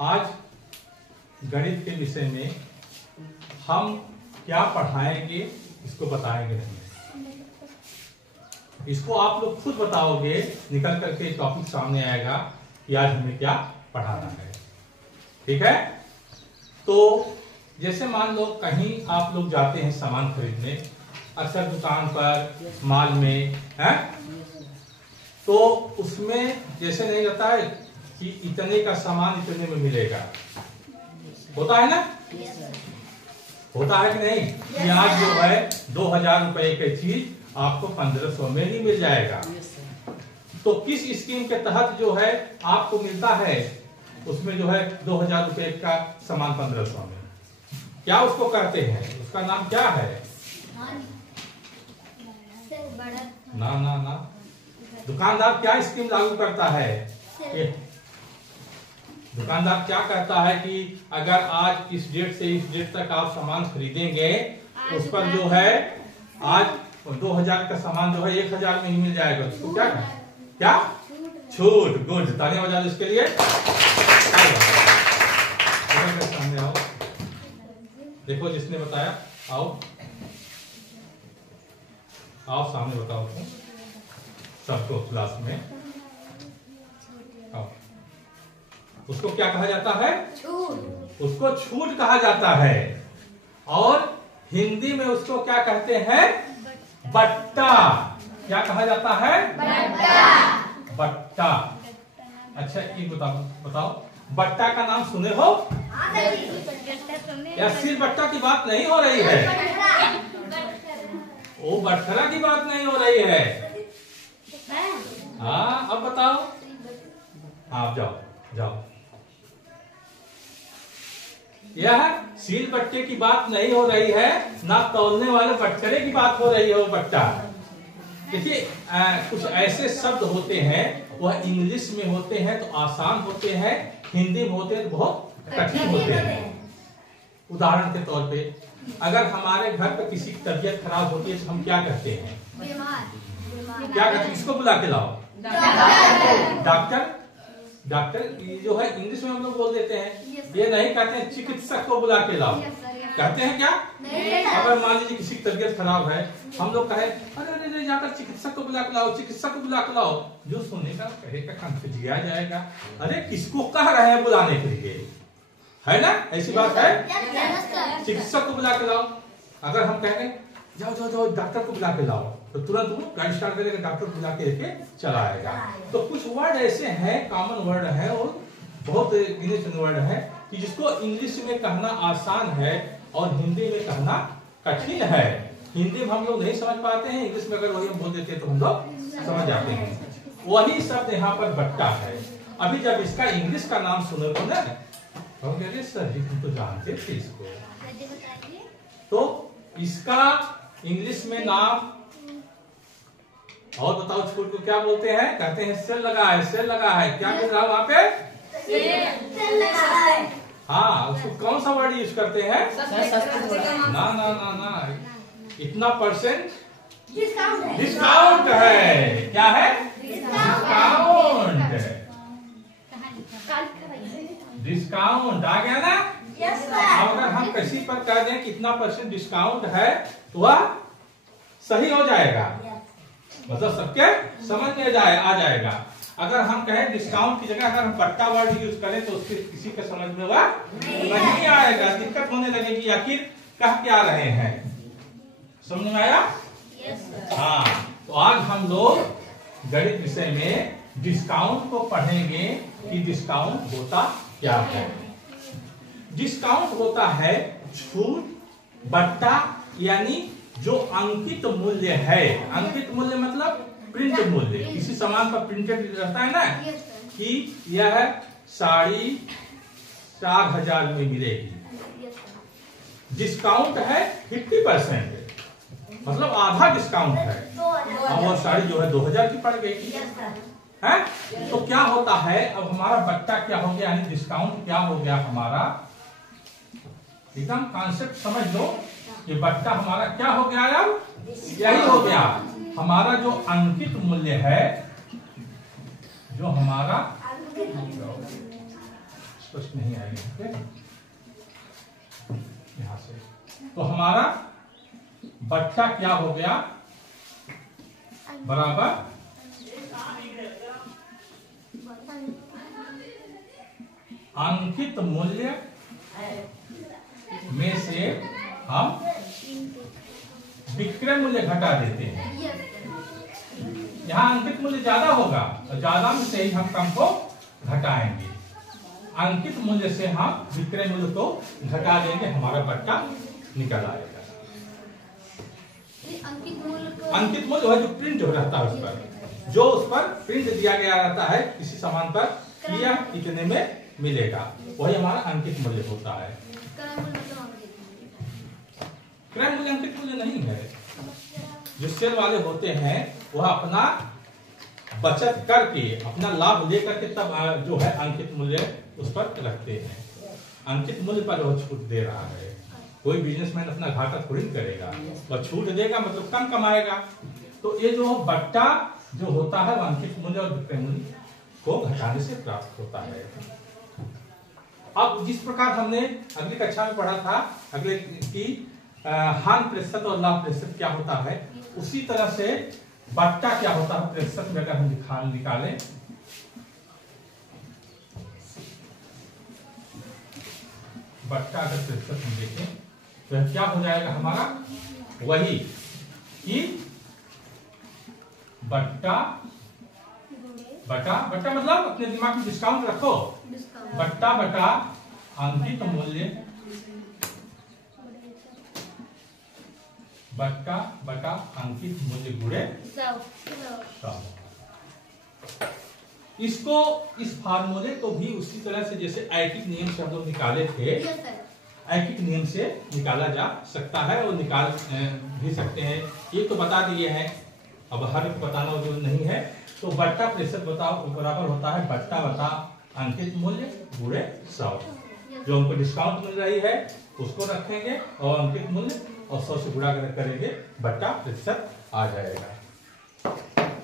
आज गणित के विषय में हम क्या पढ़ाएंगे इसको बताएंगे नहीं। इसको आप लोग खुद बताओगे, निकल करके टॉपिक सामने आएगा कि आज हमें क्या पढ़ाना है। ठीक है। तो जैसे मान लो कहीं आप लोग जाते हैं सामान खरीदने, अक्सर दुकान पर माल में है, तो उसमें जैसे नहीं रहता है कि इतने का सामान इतने में मिलेगा, होता है ना? होता है कि नहीं? कि आज जो है 2000 रुपए की चीज आपको 1500 में ही मिल जाएगा। तो किस स्कीम के तहत जो है आपको मिलता है, उसमें जो है 2000 रुपए का सामान 1500 में, क्या उसको कहते हैं? उसका नाम क्या है? ना ना ना, दुकानदार क्या स्कीम लागू करता है? दुकानदार क्या कहता है कि अगर आज इस डेट से इस डेट तक आप सामान खरीदेंगे, उस पर जो है आज 2000 का सामान जो है 1000 में ही मिल जाएगा। उसको क्या है? क्या छूट। गुड, तालियां बजा दो इसके लिए। सामने आओ, देखो जिसने बताया, आओ आओ सामने बताओ तुम सबको क्लास में। आओ। उसको क्या कहा जाता है? छूट। उसको छूट कहा जाता है। और हिंदी में उसको क्या कहते हैं? बट्टा। क्या कहा जाता है? बट्टा। बट्टा। अच्छा ये बताओ बट्टा का नाम सुने हो? या सिर्फ बट्टा की बात नहीं हो रही है? वो बटखरा की बात नहीं हो रही है। हाँ अब बताओ। आप जाओ जाओ। यह सील बट्टे की बात नहीं हो रही है, ना तौलने वाले बटखरे की बात हो रही है। वो बट्टा, देखिए कुछ ऐसे शब्द होते हैं, वह इंग्लिश में होते हैं तो आसान होते हैं, हिंदी में होते हैं तो बहुत कठिन होते हैं। उदाहरण के तौर पे, अगर हमारे घर पर किसी की तबीयत खराब होती है तो हम क्या कहते हैं? क्या कहते हैं? इसको बुला के लाओ। डॉक्टर। डॉक्टर जो है इंग्लिश में हम लोग बोल देते हैं, ये नहीं कहते हैं चिकित्सक को बुला के लाओ। कहते हैं क्या? अगर मान लीजिए किसी की तबीयत खराब है, हम लोग कहे अरे अरे जाकर चिकित्सक को बुला के लाओ, चिकित्सक को बुला के लाओ। जो सुनेगा कहेगा कंफ्यूजिया जाएगा, अरे किसको कह रहे हैं बुलाने के लिए, है ना? ऐसी बात है, चिकित्सक को बुला के लाओ। अगर हम कहेंगे जाओ जाओ जाओ डॉक्टर को बुला के लाओ, तो तुरंत वो गाड़ी स्टार्ट करेगा, डॉक्टर को बुला के लेके चला आएगा। तो कुछ वर्ड ऐसे हैं, कॉमन वर्ड है और बहुत गिने चुने वर्ड है कि जिसको इंग्लिश में कहना आसान है और हिंदी में कहना कठिन है। हिंदी में हम लोग नहीं समझ पाते हैं, इंग्लिश में अगर वही हम बोल देते हैं तो हम लोग समझ जाते हैं। वही शब्द यहाँ पर बट्टा है। अभी जब इसका इंग्लिश का नाम सुने तो ना, सर जी तुम तो जानते थे इसको, तो इसका इंग्लिश में नाम और बताओ छूट को क्या बोलते हैं? कहते हैं सेल लगा है, सेल लगा है। क्या मिल रहा है वहां पे? सेल लगा है। हाँ, उसको कौन सा वर्ड यूज करते हैं? ना ना ना ना, इतना परसेंट डिस्काउंट है। क्या है? डिस्काउंट। डिस्काउंट आ गया ना? Yes sir. अगर हम किसी पर कह दें कितना परसेंट डिस्काउंट है तो वह सही हो जाएगा, मतलब सबके समझ में आ जाएगा। अगर हम कहें डिस्काउंट की जगह अगर हम बट्टा वर्ड यूज करें तो उसके किसी के समझ में वह नहीं आएगा, दिक्कत होने लगेगी आखिर कह क्या रहे हैं। समझ में आया? Yes sir. हाँ, तो आज हम लोग गणित विषय में डिस्काउंट को पढ़ेंगे कि डिस्काउंट होता क्या है। डिस्काउंट होता है छूट, बट्टा, यानी जो अंकित मूल्य है। अंकित मूल्य मतलब प्रिंट मूल्य, किसी सामान पर प्रिंटेड रहता है ना कि यह साड़ी 4000 में मिलेगी। डिस्काउंट है 50%, मतलब आधा डिस्काउंट है, और वो साड़ी जो है 2000 की पड़ गई है। तो क्या होता है, अब हमारा बट्टा क्या हो गया, यानी डिस्काउंट क्या हो गया हमारा, एकदम कॉन्सेप्ट समझ लो। ये बट्टा हमारा क्या हो गया? अब यही हो गया हमारा जो अंकित मूल्य है, जो हमारा स्पष्ट नहीं आएगा। यहां से तो हमारा बट्टा क्या हो गया, बराबर अंकित मूल्य में से हम विक्रय मूल्य घटा देते हैं। यहाँ अंकित मूल्य ज्यादा होगा तो ज्यादा में से ही हम कम को घटाएंगे। अंकित मूल्य से हम विक्रय मूल्य को घटा देंगे, हमारा बट्टा निकल आएगा। अंकित मूल्य वह जो प्रिंट हो रहता है उस पर, जो उस पर प्रिंट दिया गया रहता है किसी सामान पर कि यह कितने में मिलेगा, वही हमारा अंकित मूल्य होता है। क्रय मूल्य अंकित मूल्य नहीं है। जो सेल वाले होते हैं वह अपना बचत करके, अपना लाभ लेकर के तब जो है अंकित मूल्य उस पर रखते हैं। अंकित मूल्य पर वह छूट दे रहा है। कोई बिजनेसमैन अपना घाटा थोड़ी करेगा, वह छूट देगा मतलब कम कमाएगा। तो ये जो बट्टा जो होता है वह अंकित मूल्य और विक्रय मूल्य को घटाने से प्राप्त होता है। अब जिस प्रकार हमने अगली कक्षा में पढ़ा था अगले की हानि प्रतिशत और लाभ प्रतिशत क्या होता है, उसी तरह से बट्टा क्या होता है प्रतिशत में अगर हम निकालें बट्टा अगर प्रतिशत हम देखें तो क्या हो जाएगा हमारा, वही कि बट्टा बटा बट्टा मतलब अपने दिमाग में डिस्काउंट रखो, बट्टा बटा अंकित मूल्य, बट्टा बटा अंकित मूल्य गुणे 100। इसको इस फार्मूले को भी उसी तरह से जैसे ऐकिक नियम से हम लोग निकाले थे, ऐकिक नियम से निकाला जा सकता है और निकाल भी सकते हैं। ये तो बता दिए हैं, अब हर एक बताना जो नहीं है। तो बट्टा प्रतिशत बताओ बराबर होता है बट्टा बता अंकित मूल्य गुणे 100। जो हमको डिस्काउंट मिल रही है उसको रखेंगे और अंकित मूल्य और 100 से गुणा करेंगे, बट्टा प्रतिशत आ जाएगा।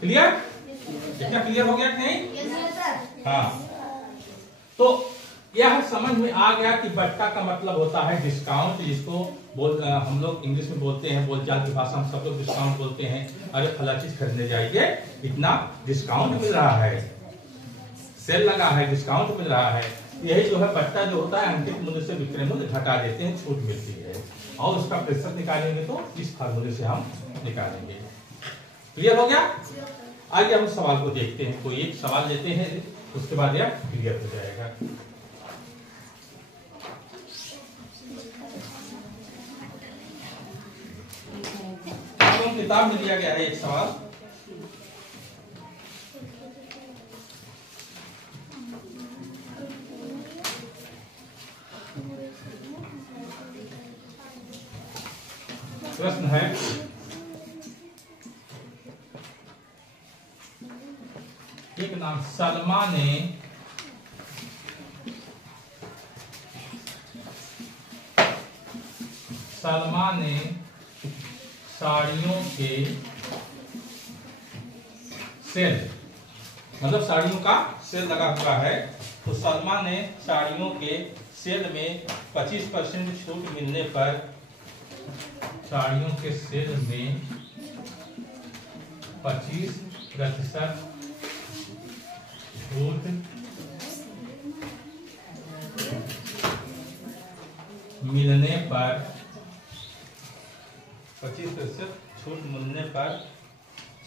क्लियर? इतना क्लियर हो गया कि नहीं? हाँ, तो यह समझ में आ गया कि बट्टा का मतलब होता है डिस्काउंट, जिसको हम लोग इंग्लिश में बोलते हैं, बोलचाल की भाषा में सब लोग डिस्काउंट बोलते हैं। अरे फला चीज खरीदने जाइए, इतना डिस्काउंट मिल रहा है, सेल लगा है, डिस्काउंट मिल रहा है। यही जो है बट्टा जो होता है अंकित मूल्य से विक्रय मूल्य घटा देते हैं, छूट मिलती है और उसका प्रतिशत निकालेंगे तो इस फार्मूले से हम निकालेंगे। क्लियर हो गया? आइए हम सवाल को देखते हैं। कोई एक सवाल लेते हैं, उसके बाद यह क्लियर हो जाएगा। किताब में दिया गया है एक सवाल, प्रश्न है एक नाम सलमा ने साड़ियों के सेल, मतलब साड़ियों का सेल लगा हुआ है, तो सलमा ने साड़ियों के सेल में 25% छूट मिलने पर, साड़ियों के सेल में 25% छूट मिलने पर 25% छूट मिलने पर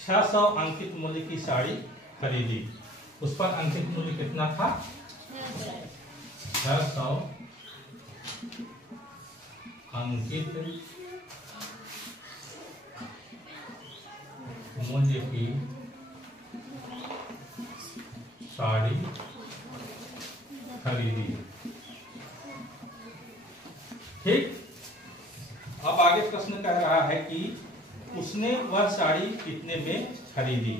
600 अंकित मूल्य की साड़ी खरीदी। उस पर अंकित मूल्य कितना था? 600 अंकित मूल्य की साड़ी खरीदी। ठीक, अब आगे प्रश्न कह रहा है कि उसने वह साड़ी कितने में खरीदी।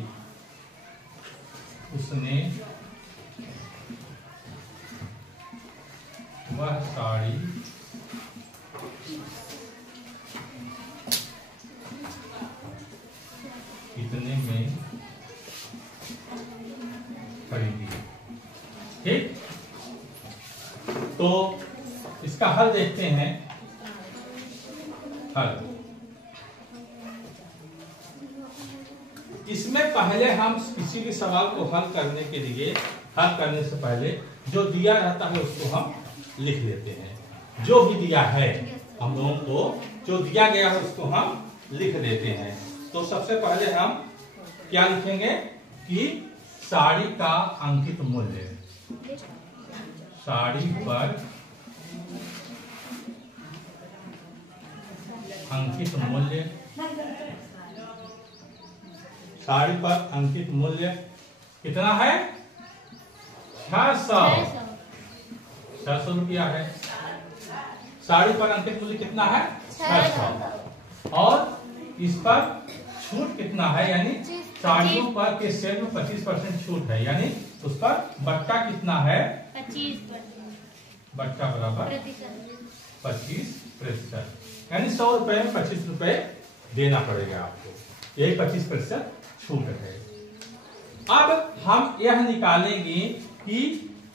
उसने वह साड़ी कितने में खरीदी। ठीक, तो इसका हल देखते हैं। हल इसमें पहले हम किसी भी सवाल को हल करने के लिए, हल करने से पहले जो दिया रहता है उसको हम लिख लेते हैं। जो भी दिया है हम लोगों को, जो दिया गया है उसको हम लिख देते हैं। तो सबसे पहले हम क्या लिखेंगे कि साड़ी का अंकित मूल्य, साड़ी पर अंकित मूल्य, साड़ी पर अंकित मूल्य कितना है? 600 रुपया है। साड़ी पर अंकित मूल्य कितना है? 600। और इस पर छूट कितना है? यानी साड़ियों पर के सेल में 25% छूट है, यानी उस पर बट्टा कितना है? 25%। बट्टा बराबर 25%, यानी 100 रुपए में 25 रुपए देना पड़ेगा आपको। यही 25% छूट है। अब हम यह निकालेंगे कि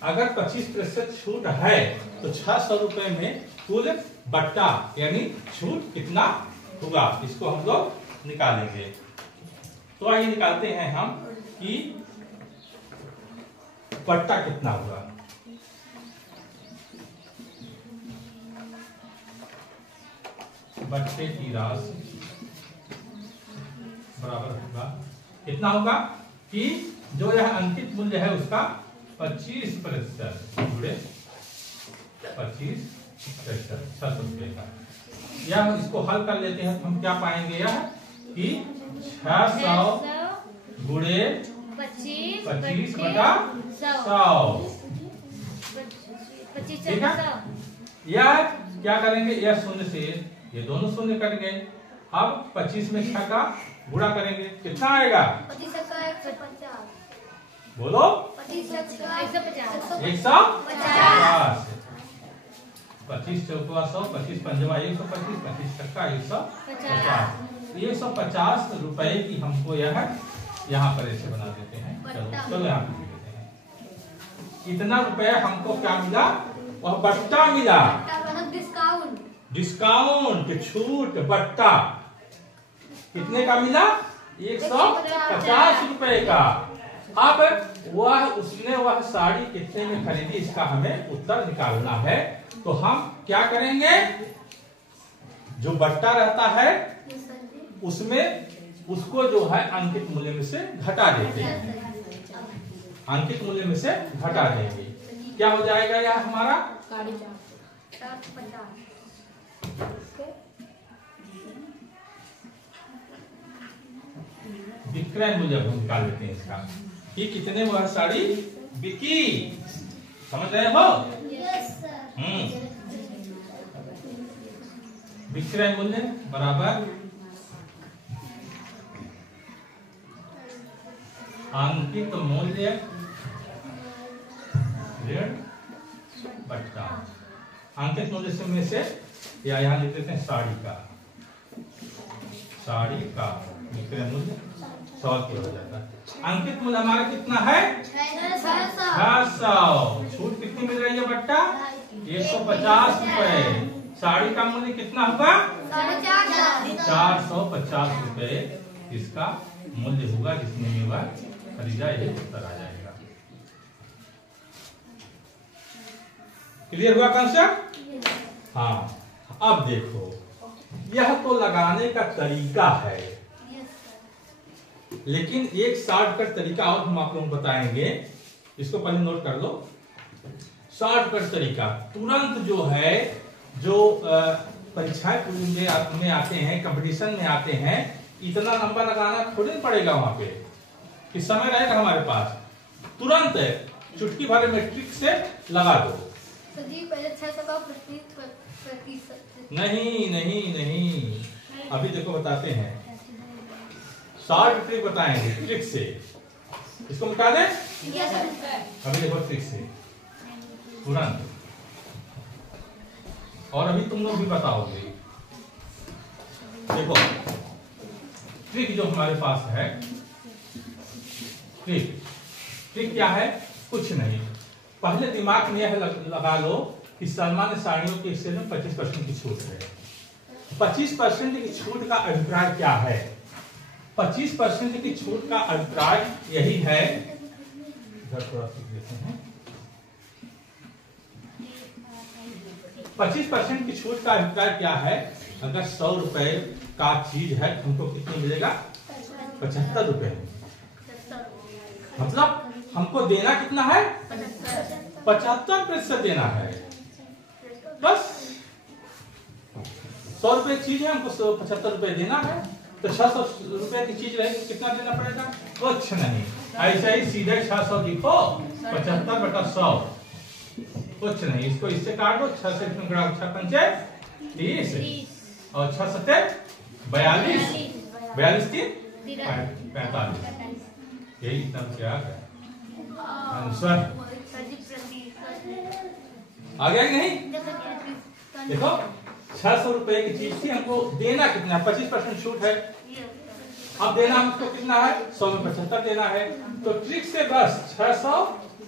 अगर 25% छूट है तो 600 रुपए में कुल बट्टा यानी छूट कितना होगा, इसको हम लोग निकालेंगे। तो आइए निकालते हैं हम कि बट्टा कितना होगा। बट्टे की राशि बराबर होगा, कितना होगा कि जो यह अंकित मूल्य है उसका 25% जुड़े 25%, 600 रुपए का। या इसको हल कर लेते हैं तो हम क्या पाएंगे, यह कि 600 गुणे 25 बटा 100, ठीक है। यह क्या करेंगे, यह शून्य से ये दोनों शून्य करेंगे। अब 25 में 6 का गुणा करेंगे, कितना आएगा? 150। बोलो 150। 150। 25 चौका 100, 25 पंजवा 125, 25 छक्का 150। 150 रुपए की हमको यह यहाँ पर ऐसे बना देते हैं। चलो यहाँ पे देते हैं। इतना रुपया हमको क्या मिला? वह बट्टा मिला। डिस्काउंट, डिस्काउंट, छूट, बट्टा कितने का मिला? 150 रुपए का। अब उसने वह साड़ी कितने में खरीदी, इसका हमें उत्तर निकालना है। तो हम क्या करेंगे, जो बट्टा रहता है उसमें उसको जो है अंकित मूल्य में से घटा देते हैं। अंकित मूल्य में से घटा देंगे, क्या हो जाएगा यह हमारा? 450। विक्रय मूल्य हम निकाल लेते हैं इसका कि कितने वह साड़ी बिकी। समझ रहे हो? विक्रय मूल्य बराबर अंकित मूल्य ऋण बट्टा। अंकित मूल्य से में से या यहाँ लिख देते हैं साड़ी का, साड़ी का विक्रय मूल्य 100 की हो जाता है। अंकित मूल्य हमारा कितना है? 600। छूट कितनी मिल रही है बट्टा? 150 रुपए। साड़ी का मूल्य कितना होगा? 450 रुपए इसका मूल्य होगा, जिसमें वह खरीदा। यही उत्तर आ जाएगा। क्लियर हुआ कॉन्सेप्ट? हाँ। अब देखो, यह तो लगाने का तरीका है, लेकिन एक शॉर्टकट तरीका और हम आप लोगों को बताएंगे। इसको पहले नोट कर लो। शॉर्टकट तरीका तुरंत जो है, जो परीक्षाएं में आते हैं, कंपटीशन में आते हैं, इतना नंबर लगाना थोड़ी पड़ेगा वहां पे, कि समय रहेगा हमारे पास। तुरंत चुटकी भर मैट्रिक से लगा दो। तो जी पहले 600 का प्रतिशत। नहीं नहीं नहीं, अभी देखो बताते हैं। शॉर्ट ट्रिक बताएंगे, ट्रिक से इसको बता दें। अभी देखो ट्रिक से तुरंत, और अभी तुम लोग भी बताओगे। देखो ट्रिक जो हमारे पास है, ट्रिक क्या है? कुछ नहीं, पहले दिमाग में यह लगा लो कि सामान्य साड़ियों के सेल में 25% की छूट है। 25% की छूट का अभिप्राय क्या है? 25% की छूट का अभिप्राय यही है, इधर थोड़ा सा देते हैं। 25% की छूट का अभिप्राय क्या है? अगर 100 रुपए का चीज है हमको कितनी मिलेगा? 75 रुपए। मतलब हमको देना कितना है? 75% देना है। बस 100 रुपए की चीज है, हमको 75 रुपए देना है, तो 600 रुपए की चीज रहेगी, कितना देना पड़ेगा? कुछ नहीं, ऐसे ही सीधे 600 लिखो, 75/100, कुछ नहीं। इसको इससे काट दो, 6 से 6 30 और 6 7 42, 42 3 45, यही इतना क्या है आंसर। आ गया कि नहीं? देखो 600 रुपए की चीज थी, हमको देना कितना? 25% छूट है। अब देना हमको कितना है? 100 में 75 देना है। तो ट्रिक से बस 600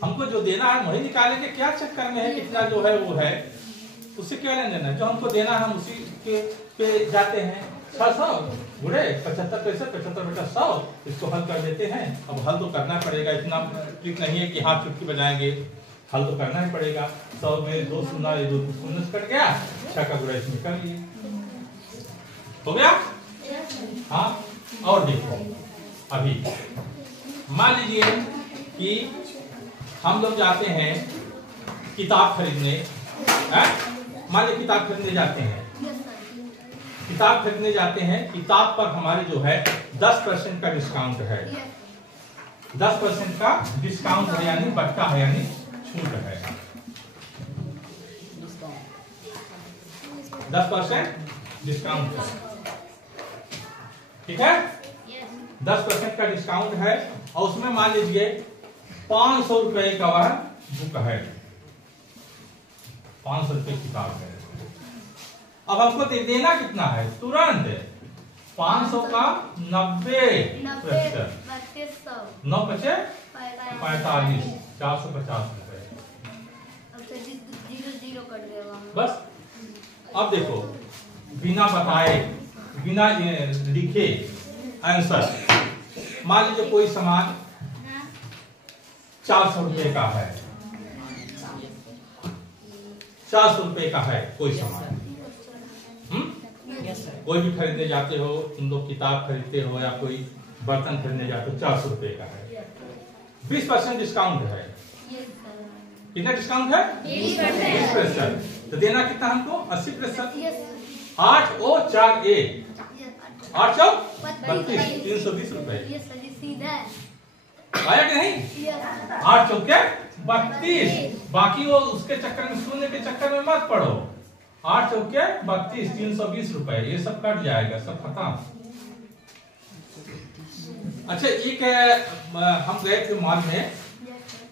हमको जो देना है वही निकालेंगे, क्या चक्कर में है कितना जो है वो है, उससे क्या लेना देना? जो हमको देना है हम उसी के पे जाते हैं। 600 गुणे 75 पैसे, 75/100, इसको हल कर देते हैं। अब हल तो करना पड़ेगा, इतना ट्रिक नहीं है कि हाथ चुटकी बजाएंगे, हल तो करना ही पड़ेगा। 100 में 2 शून्य, 2 शून्य कट गया, 6 का गुणा इसमें कर लिए, हो गया। हाँ, और देखो अभी मान लीजिए कि हम लोग जाते हैं किताब खरीदने, मान लीजिए किताब खरीदने जाते हैं, किताब खरीदने जाते हैं, किताब पर हमारे जो है 10% का डिस्काउंट है, 10% का डिस्काउंट है, यानी बट्टा है, यानी छूट है। 10% डिस्काउंट है, ठीक है? 10% का डिस्काउंट है और उसमें मान लीजिए 500 रुपए का वह बुक है, 500 रुपए किताब है। अब हमको देना कितना है? तुरंत 500 का 90%, 9 बचे 45, 450 रुपए। बस अब देखो, बिना बताए, बिना लिखे आंसर, मान लीजिए कोई सामान 400 रुपए का है, 400 रुपए का है कोई सामान। कोई भी खरीदने जाते हो, तुम लोग किताब खरीदते हो या कोई बर्तन खरीदने जाते हो, 400 रुपए का है, 20% डिस्काउंट है। कितना डिस्काउंट है? 20%। तो देना कितना हमको? 80%। 8 O 4 A, 8 चौक 32, 320 रुपए। आया कि नहीं? 8 चौके 32। बाकी वो उसके चक्कर में, शून्य के चक्कर में मत पड़ो। 8 चौके 32, 320 रुपए, ये सब कट जाएगा, सब खत्म। अच्छा, एक हम गए थे मॉल में,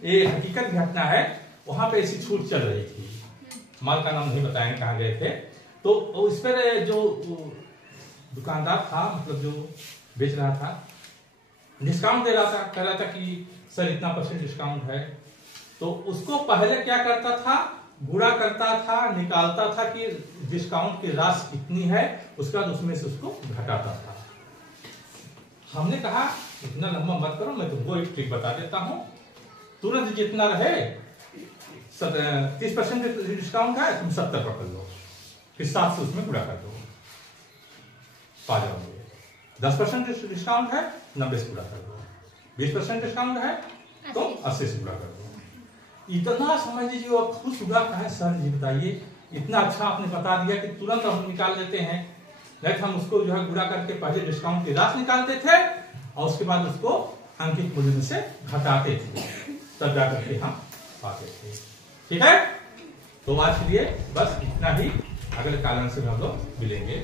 ये हकीकत घटना है, वहां पे ऐसी छूट चल रही थी, मॉल का नाम नहीं बताएंगे कहाँ गए थे। तो इस पर जो दुकानदार था, मतलब जो बेच रहा था, डिस्काउंट दे रहा था, कह रहा था कि सर इतना % डिस्काउंट है। तो उसको पहले क्या करता था? गुणा करता था, निकालता था कि डिस्काउंट की राशि कितनी है, उसके बाद उसमें से उसको घटाता था। हमने कहा इतना लंबा मत करो, मैं तुमको एक ट्रिक बता देता हूं, तुरंत जितना रहे 30% डिस्काउंट है, तुम 70 पकड़ लो, फिर 7 से उसमें गुणा कर दो, पा जाओगे। 10% डिस्काउंट है, 90 से गुणा कर दो, 20% डिस्काउंट है तो 80 से गुणा कर दो। इतना समझ लीजिए वो खुश हुआ, कहा सर जी बताइए, इतना अच्छा आपने बता दिया कि तुरंत हम निकाल लेते हैं। नहीं हम उसको जो है गुणा करके पहले डिस्काउंट की राशि निकालते थे और उसके बाद उसको अंकित मूल्य में से घटाते थे, तब जाकर के हम पाते थे। ठीक है, तो आज के लिए बस इतना ही, अगले कालन से हम लोग मिलेंगे।